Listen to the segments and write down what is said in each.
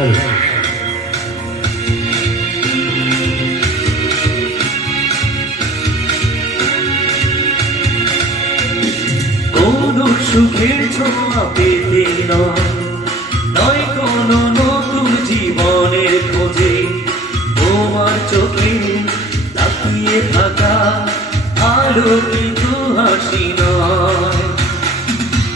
কোনো সুখের ছোঁয়া পেতে নয় কোনো নতুন জীবনের খোঁজে তোমার চোখে তাকিয়ে থাকা আলোকিত হাসি নয়।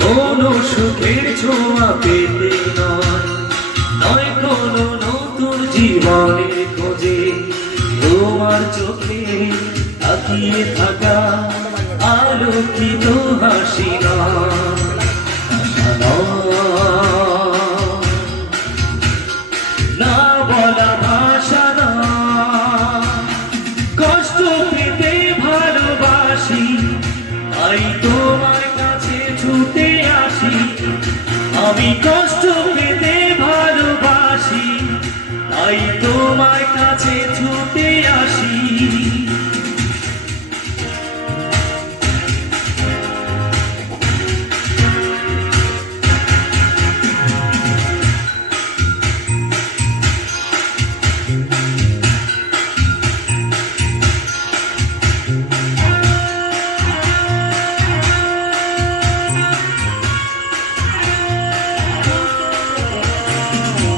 কোনো সুখের ছোঁয়া পেতে নয় কোনো নতুন জীবনের খোঁজে তোমার চোখে তাকিয়ে থাকা আলোকিত হাসি না বলা ভাষা না কষ্ট পেতে ভালোবাসি তাই তোমার কাছে ছুটে আসি। আমি কষ্ট পেতে ভালোবাসি তাই তোমার কাছে ছুটে আসি।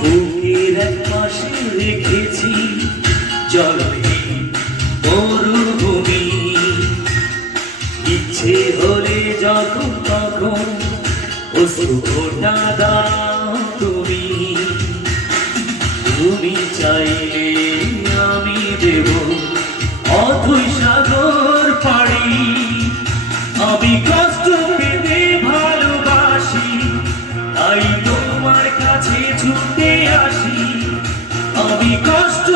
বুকের এক পাশে রেখেছি জলহীন মরুভূমি, ইচ্ছে হলে যখন তখন অশ্রু ফোঁটা দাও তুমি। তুমি চাইলে আমি দেব অথই সাগর পাড়ি। আমি কষ্ট পেতে ভালোবাসি তাই তোমার কাছে ছুটে আসি। আমি কষ্ট